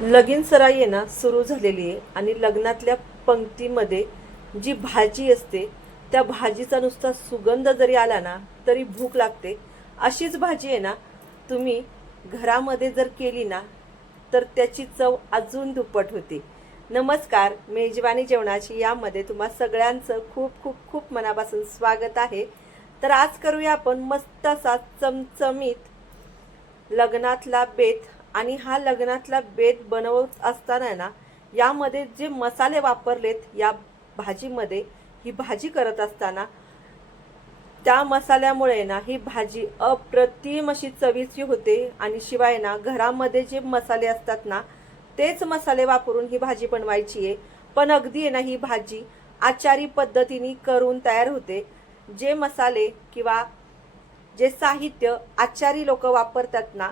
लगीन सराई ना सुरू झालेली आहे आणि लग्नातल्या पंक्तीमध्ये जी भाजी असते त्या भाजीचा नुसता सुगंध जरी आला ना तरी भूक लागते. अशीच भाजी आहे ना तुम्ही घरामध्ये जर केली ना तर त्याची चव अजून दुप्पट होते. नमस्कार मेजवानी जेवणाची यामध्ये तुम्हा सगळ्यांचं खूप खूप खूप मनापासून स्वागत आहे. तर आज करूया आपण मस्त असा चमचमीत लग्नातला बेत आणि हा लग्नातला बेत बनवत असताना ना यामध्ये जे मसाले वापरलेत या भाजीमध्ये ही भाजी करत असताना त्या मसाल्यामुळे ना ही भाजी अप्रतिम अशी चवीची होते. आणि शिवाय ना घरामध्ये जे मसाले असतात ना तेच मसाले वापरून ही भाजी बनवायची आहे. पण अगदी आहे ना ही भाजी आचारी पद्धतीने करून तयार होते. जे मसाले किंवा जे साहित्य आचारी लोक वापरतात ना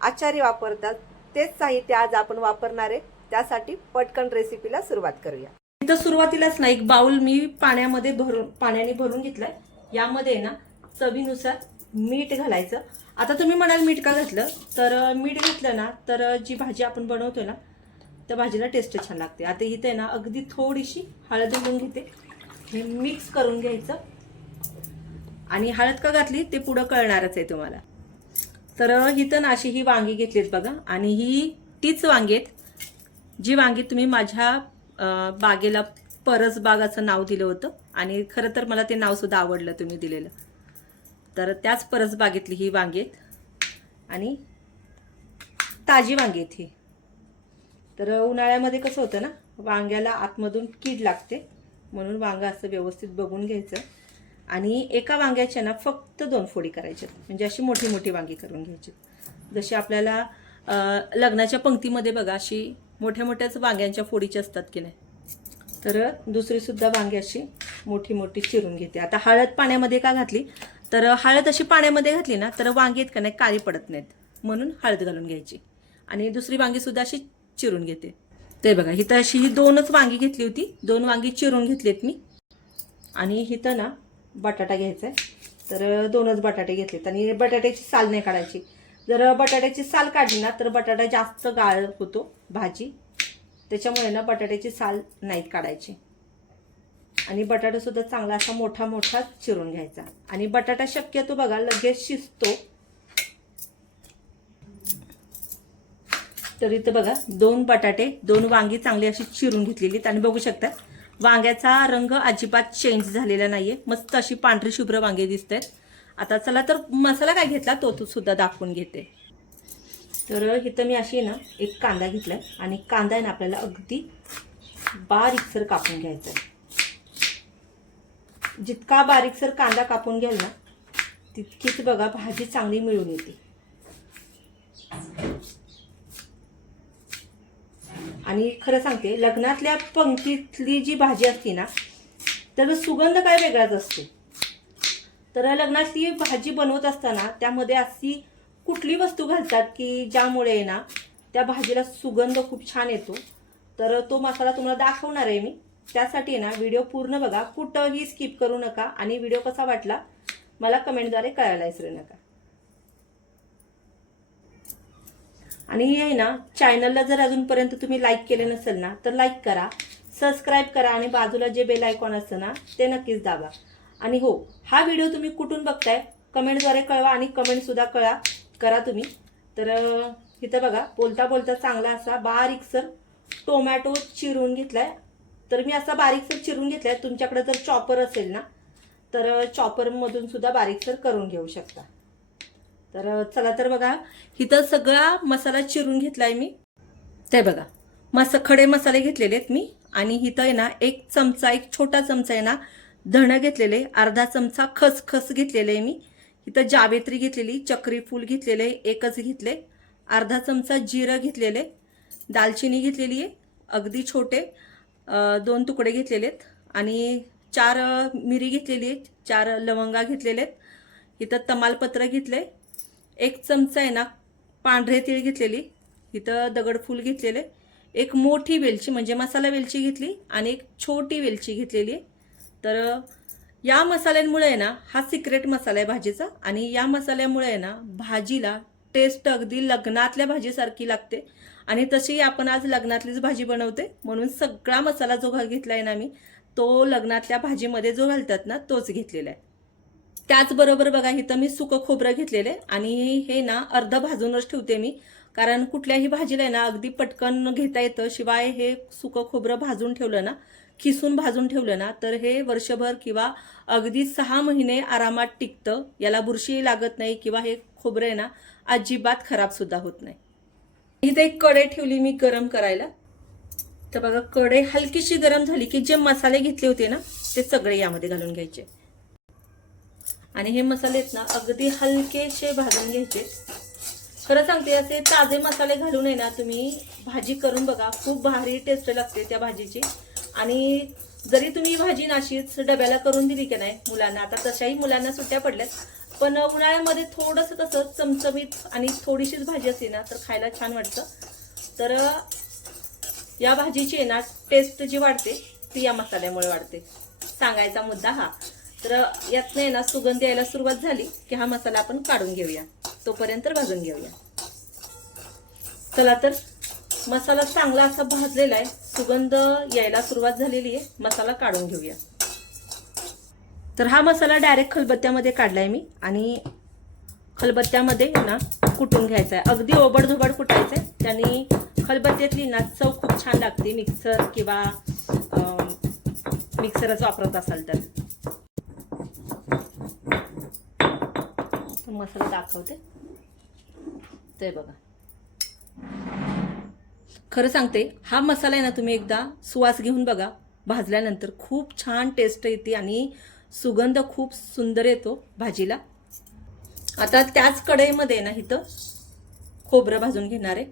आचारी वापरतात तेच साहित्य आज आपण वापरणार आहे. त्यासाठी पटकन रेसिपीला सुरुवात करूया. इथं सुरुवातीलाच ना एक बाउल मी पाण्यामध्ये भरून पाण्याने भरून घेतलाय. यामध्ये ना चवीनुसार मीठ घालायचं. आता तुम्ही म्हणाल मीठ का घातलं? तर मीठ घातलं ना तर जी भाजी आपण बनवतोय ना त्या भाजीला टेस्ट छान लागते. आता इथे ना अगदी थोडीशी हळद घालून घेते. हे मिक्स करून घ्यायचं. आणि हळद का घातली ते पुढं कळणारच आहे तुम्हाला. तर ही ना अशी ही वांगी घेतलीत बघा. आणि ही तीच वांगी आहेत जी वांगी तुम्ही माझ्या बागेला परस असं नाव दिलं होतं. आणि खरं तर मला ते नावसुद्धा आवडलं तुम्ही दिलेलं. तर त्याच परस बागेतली ही वांगी आहेत. आणि ताजी वांगी आहेत ही. तर उन्हाळ्यामध्ये कसं होतं ना वांग्याला आतमधून कीड लागते. म्हणून वांगा असं व्यवस्थित बघून घ्यायचं. आणि एका वांग्याच्या ना फक्त दोन फोडी करायच्यात म्हणजे अशी मोठी मोठी वांगी करून घ्यायची. जशी आपल्याला लग्नाच्या पंक्तीमध्ये बघा अशी मोठ्या मोठ्याच वांग्यांच्या फोडीच्या असतात की नाही? तर दुसरीसुद्धा वांगी अशी मोठी मोठी चिरून घेते. आता हळद पाण्यामध्ये का घातली? तर हळद अशी पाण्यामध्ये घातली ना तर वांगी आहेत का नाही काळी पडत नाहीत. म्हणून हळद घालून घ्यायची. आणि दुसरी वांगीसुद्धा अशी चिरून घेते. ते बघा हिथं अशी ही दोनच वांगी घेतली होती. दोन वांगी चिरून घेतलीत मी. आणि इथं ना बटाटा घ्यायचा आहे तर दोनच बटाटे घेतलेत. आणि बटाट्याची साल नाही काढायची. जर बटाट्याची साल काढली ना तर बटाटा जास्त गाळ होतो भाजी. त्याच्यामुळे ना बटाट्याची साल नाहीत काढायची. आणि बटाटासुद्धा चांगला असा मोठा मोठा चिरून घ्यायचा. आणि बटाटा शक्यतो बघा लगेच शिजतो. तर इथं बघा दोन बटाटे दोन वांगी चांगली अशी चिरून घेतलेली आणि बघू शकता वांग्याचा रंग अजिबात चेंज झालेला नाहीये. मस्त अशी पांढरी शुभ्र वांगे दिसत आहेत आता चला तर मसाला काय घेतला? तो तू सुद्धा दाखवून घेते. तर इथं मी अशी ना एक कांदा घेतलाय. आणि कांदा आहे ना आपल्याला अगदी बारीकसर कापून घ्यायचा आहे. जितका बारीकसर कांदा कापून घ्याल ना तितकीच बघा भाजी चांगली मिळून येते. आणि खरं सांगते लग्नातल्या पंक्तीतली जी भाजी असते ना त्याचा सुगंध काय वेगळाच असतो. तर लग्नातली भाजी बनवत असताना त्यामध्ये अशी कुठली वस्तू घालतात की ज्यामुळे ना त्या भाजीला सुगंध खूप छान येतो. तर तो मसाला तुम्हाला दाखवणार आहे मी. त्यासाठी आहे ना व्हिडिओ पूर्ण बघा. कुठंही स्किप करू नका आणि व्हिडिओ कसा वाटला मला कमेंटद्वारे कळायला विसरू नका. आणि हे आहे ना चॅनलला जर अजूनपर्यंत तुम्ही लाईक केले नसेल ना तर लाईक करा सबस्क्राईब करा आणि बाजूला जे बेल आयकॉन असतं ना ते नक्कीच दाबा. आणि हो हा व्हिडिओ तुम्ही कुठून बघताय? कमेंटद्वारे कळवा आणि कमेंटसुद्धा कळा करा तुम्ही. तर इथं बघा बोलता बोलता चांगला असा बारीकसर टोमॅटो चिरून घेतलाय. तर मी असा बारीकसर चिरून घेतलाय तुमच्याकडे जर चॉपर असेल ना तर चॉपरमधून सुद्धा बारीकसर करून घेऊ शकता. तर चला तर बघा इथं सगळा मसाला चिरून घेतलाय मी. ते बघा मस खडे मसाले घेतलेले आहेत मी आणि इथं आहे ना एक चमचा एक छोटा चमचा आहे ना धणं घेतलेले अर्धा चमचा खसखस घेतलेले आहे मी. इथं जावेत्री घेतलेली चक्री फूल घेतलेले एकच घेतले. अर्धा चमचा जिरं घेतलेले दालचिनी घेतलेली आहे अगदी छोटे दोन तुकडे घेतलेले आहेत आणि चार मिरी घेतलेली आहे चार लवंगा घेतलेले आहेत इथं तमालपत्र घेतले एक चमचा आहे ना पांढरे तीळ घेतलेली. इथं दगडफूल घेतलेले. एक मोठी वेलची म्हणजे मसाला वेलची घेतली आणि एक छोटी वेलची घेतलेली. आहे तर या मसाल्यांमुळे आहे ना हा सिक्रेट मसाला आहे भाजीचा आणि या मसाल्यामुळे आहे ना भाजीला टेस्ट अगदी लग्नातल्या भाजीसारखी लागते. आणि तशी आपण आज लग्नातलीच भाजी बनवते. म्हणून सगळा मसाला जो घेतला आहे ना मी तो लग्नातल्या भाजीमध्ये जो घालतात ना तोच घेतलेला आहे. त्याचबरोबर बघा इथं मी सुकं खोबरं घेतलेलं आहे आणि हे ना अर्ध भाजूनच ठेवते मी. कारण कुठल्याही भाजीला आहे ना अगदी पटकन घेता येतं. शिवाय हे सुकं खोबरं भाजून ठेवलं ना खिसून भाजून ठेवलं ना तर हे वर्षभर किंवा अगदी सहा महिने आरामात टिकतं. याला बुरशी लागत नाही किंवा हे खोबरं आहे ना अजिबात खराबसुद्धा होत नाही. इथे एक कढई ठेवली मी गरम करायला. तर बघा कढई हलकीशी गरम झाली की जे मसाले घेतले होते ना ते सगळे यामध्ये घालून घ्यायचे. आणि हे मसाले आहेत ना अगदी हलकेसे भाजून घ्यायचे. खरं सांगते असे ताजे मसाले घालून आहे ना तुम्ही भाजी करून बघा खूप भारी टेस्ट लागते त्या भाजीची. आणि जरी तुम्ही भाजी नाशीच डब्याला करून दिली की नाही मुलांना आता तशाही मुलांना सुट्ट्या पडल्यात पण उन्हाळ्यामध्ये थोडंसं कसं चमचमीत आणि थोडीशीच भाजी असते ना तर खायला छान वाटतं. तर या भाजीची आहे ना टेस्ट जी वाढते ती या मसाल्यामुळे वाढते. सांगायचा मुद्दा हा. तर यातनं आहे ना सुगंध यायला सुरुवात झाली की हा मसाला आपण काढून घेऊया. तोपर्यंत भाजून घेऊया. चला तर मसाला चांगला असा भाजलेला आहे. सुगंध यायला सुरुवात झालेली आहे. मसाला काढून घेऊया. तर हा मसाला डायरेक्ट खलबत्त्यामध्ये काढलाय मी आणि खलबत्त्यामध्ये ना कुटून घ्यायचा आहे अगदी ओबडधोबड कुटायचं आहे त्यांनी खलबत्त्यातली ना चव खूप छान लागते. मिक्सर किंवा मिक्सरच वापरत असाल तर. मसाला दाखवते. ते बघा. खरं सांगते हा मसाला आहे ना तुम्ही एकदा सुवास घेऊन बघा. भाजल्यानंतर खूप छान टेस्ट येते आणि सुगंध खूप सुंदर येतो भाजीला. आता त्याच कढईमध्ये ना इथं खोबरं भाजून घेणार आहे.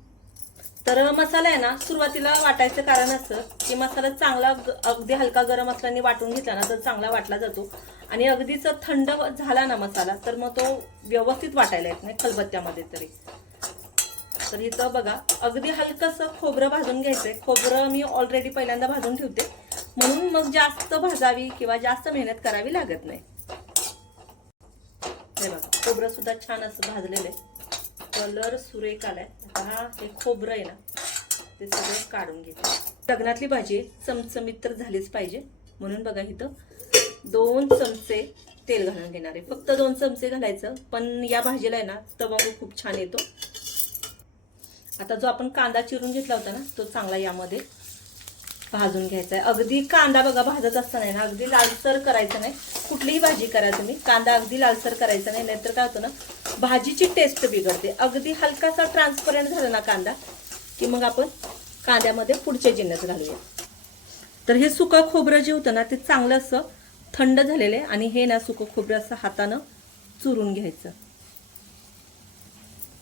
तर मसाला आहे ना सुरुवातीला वाटायचं कारण असं की मसाला चांगला अगदी हलका गरम असल्याने वाटून घेतला ना तर चांगला वाटला जातो. आणि अगदीच थंड झाला ना मसाला तर मग तो व्यवस्थित वाटायला येत नाही खलबत्त्यामध्ये तरी. तर इथं बघा अगदी हलकंसं खोबरं भाजून घ्यायचंय. खोबरं मी ऑलरेडी पहिल्यांदा भाजून ठेवते. म्हणून मग जास्त भाजावी किंवा जास्त मेहनत करावी लागत नाही. हे बघा खोबरं सुद्धा छान असं भाजलेलं आहे. कलर सुरेख आलाय. आता हा हे खोबरं आहे ना ते सगळं काढून घेते. लग्नातली भाजी आहे, चमचमीत तर झालीच पाहिजे. म्हणून बघा इथं दोन चमचे तेल घालून घेणार आहे. फक्त दोन चमचे घालायचं पण या भाजीला आहे ना तवंग खूप छान येतो. आता जो आपण कांदा चिरून घेतला होता ना तो चांगला यामध्ये भाजून घ्यायचा आहे. अगदी कांदा बघा भाजत असताना आहे ना अगदी लालसर करायचं नाही. कुठलीही भाजी करा तुम्ही. कांदा अगदी लालसर करायचा नाही नाहीतर काय होतं ना भाजीची टेस्ट बिघडते. अगदी हलकासा ट्रान्सपरंट झाला ना कांदा की मग आपण कांद्यामध्ये पुढचे जिन्नस घालूया. तर हे सुकं खोबरं जे होतं ना ते चांगलं असं थंड झालेलं आहे आणि हे ना सुकं खोबरं असं हातानं चुरून घ्यायचं.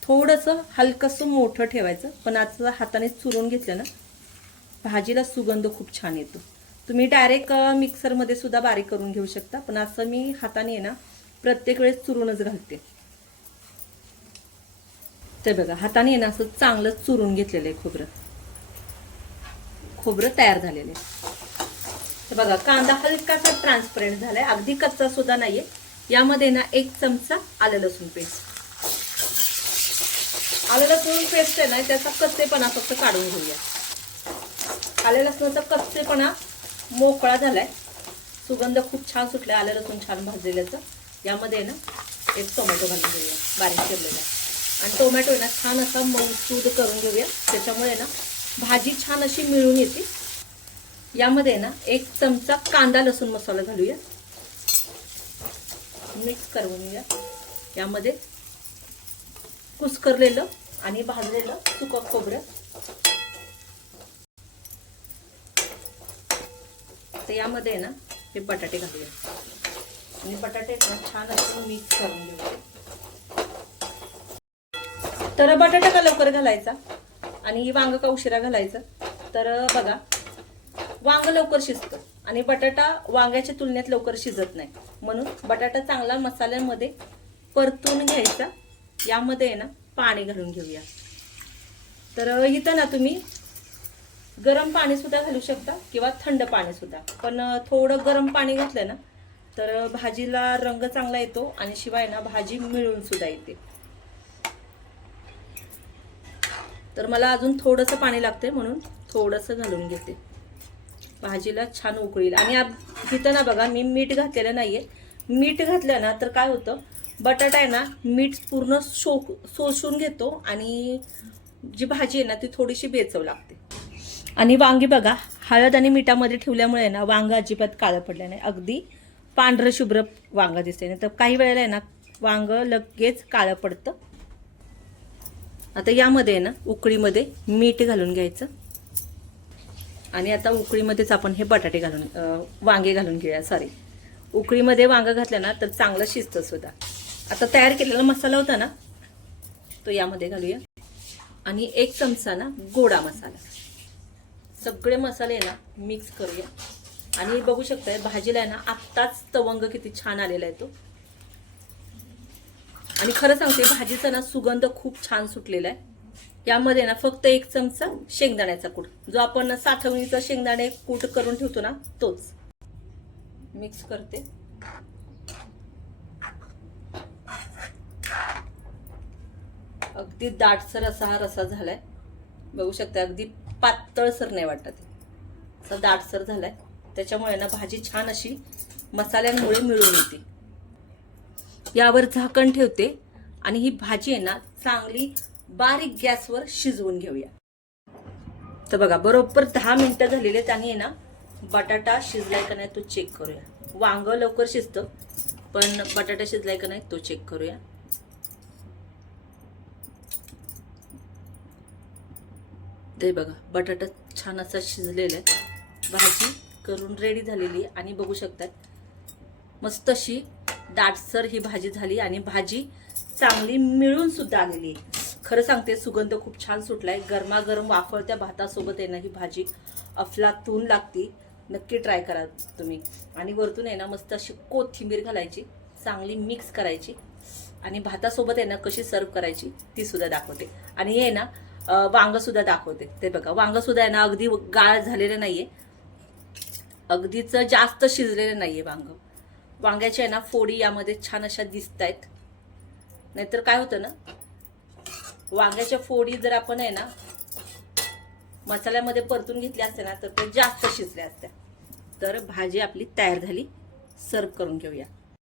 थोडंसं हलकंसं मोठं ठेवायचं पण आज हाताने चुरून घेतलं ना भाजीला सुगंध खूप छान येतो. तुम्ही डायरेक्ट मिक्सरमध्ये सुद्धा बारीक करून घेऊ शकता. पण असं मी हाताने आहे ना प्रत्येक वेळेस चुरूनच घालते. ते बघा हाताने आहे ना असं चांगलं चुरून घेतलेलं आहे खोबरं. खोबरं तयार झालेलं आहे. तर बघा कांदा हलकासा ट्रान्सपरंट झालाय. अगदी कच्चा सुद्धा नाहीये. यामध्ये ना एक चमचा आलं लसूण पेस्ट. आलं लसूण पेस्ट आहे ना त्याचा कच्चेपणा फक्त काढून घेऊया. आलं लसणाचा कच्चेपणा मोकळा झालाय. सुगंध खूप छान सुटलाय आलं लसूण छान भाजलेल्याचं. यामध्ये आहे ना एक टोमॅटो घालून घेऊया बारीक चिरलेला. आणि टोमॅटो आहे ना छान असा मऊसूद करून घेऊया. त्याच्यामुळे ना भाजी छान अशी मिळून येते. यामध्ये ना एक चमचा कांदा लसूण मसाला घालूया. मिक्स करून घ्या यामध्ये कुस्करलेलं आणि भाजलेलं सुकं खोबरं. तर यामध्ये ना हे बटाटे घालूया. आणि बटाटे ना छान असं मिक्स करून घेऊया. तर बटाटा का लवकर घालायचा? आणि वांग का उशिरा घालायचं? तर बघा वांग लवकर शिजतं आणि बटाटा वांग्याच्या तुलनेत लवकर शिजत नाही. म्हणून बटाटा चांगला मसाल्यामध्ये परतून घ्यायचा. यामध्ये आहे ना पाणी घालून घेऊया. तर इथं ना तुम्ही गरम पाणी सुद्धा घालू शकता किंवा थंड पाणी सुद्धा. पण थोडं गरम पाणी घातलं ना तर भाजीला रंग चांगला येतो आणि शिवाय ना भाजी मिळून सुद्धा येते. तर मला अजून थोडंसं पाणी लागतंय म्हणून थोडंसं घालून घेते. भाजीला छान उकळील. आणि तिथं ना बघा मी मीठ घातलेलं नाही आहे मीठ घातलं ना तर काय होतं बटाटा आहे ना मीठ पूर्ण शो शोषून घेतो आणि जी भाजी आहे ना ती थोडीशी बेचव लागते. आणि वांगी बघा हळद आणि मिठामध्ये ठेवल्यामुळे ना वांगं अजिबात काळं पडलं नाही. अगदी पांढरं शुभ्र वांगं दिसते नाही तर काही वेळेला आहे ना वांग लगेच काळं पडतं. आता यामध्ये आहे ना उकळीमध्ये मीठ घालून घ्यायचं. आणि आता उकळीमध्येच आपण हे बटाटे घालून वांगे घालून घेऊया सॉरी उकळीमध्ये वांगं घातलं ना तर चांगलं शिजतं सुद्धा. आता तयार केलेला मसाला होता ना तो यामध्ये घालूया. आणि एक चमचा ना गोडा मसाला. सगळे मसाले ना मिक्स करूया. आणि बघू शकताय भाजीला आहे ना आत्ताच तवंग किती छान आलेला आहे तो. आणि खरं सांगते भाजीचा ना सुगंध खूप छान सुटलेला आहे. यामध्ये ना फक्त एक चमचा शेंगदाण्याचा कूट. जो आपण साठवणीचा शेंगदाणे कूट करून ठेवतो ना तोच. मिक्स करते. अगदी दाटसर असा हा रसा झालाय. बघू शकता अगदी पातळसर नाही वाटत. असं दाटसर आहे त्याच्यामुळे ना भाजी छान अशी मसाल्यांमुळे मिळून येते. यावर झाकण ठेवते आणि ही भाजी आहे ना चांगली बारीक गॅसवर शिजवून घेऊया. तर बघा बरोबर दहा मिनिटं झालेले त्याने आहे ना बटाटा शिजलाय का नाही तो चेक करूया. वांग लवकर शिजतं पण बटाटा शिजलाय का नाही तो चेक करूया. ते बघा. बटाटा छान असा शिजलेला आहे. भाजी करून रेडी झालेली आहे. आणि बघू शकतात मस्त अशी दाटसर ही भाजी झाली आणि भाजी चांगली मिळून सुद्धा आलेली आहे. खरं सांगते सुगंध खूप छान सुटलाय. गरमागरम वाफळत्या भातासोबत आहे ना ही भाजी. अफलातून लागती. नक्की ट्राय करा तुम्ही. आणि वरतून आहे ना मस्त अशी कोथिंबीर घालायची. चांगली मिक्स करायची. आणि भातासोबत आहे ना कशी सर्व करायची ती सुद्धा दाखवते. आणि हे ना अं, वांग सुद्धा दाखवते. ते बघा वांग सुद्धा आहे ना अगदी गाळ झालेलं नाहीये. अगदीच जास्त शिजलेलं नाहीये वांग. वांग्याचे आहे ना फोडी यामध्ये छान अशा दिसत आहेत नाहीतर काय होतं ना वांग्याच्या फोडी जर आपण आहे ना मसाल्यामध्ये परतून घेतल्या असत्या ना तर ते जास्त शिजल्या असत्या. तर भाजी आपली तयार झाली. सर्व करून घेऊया.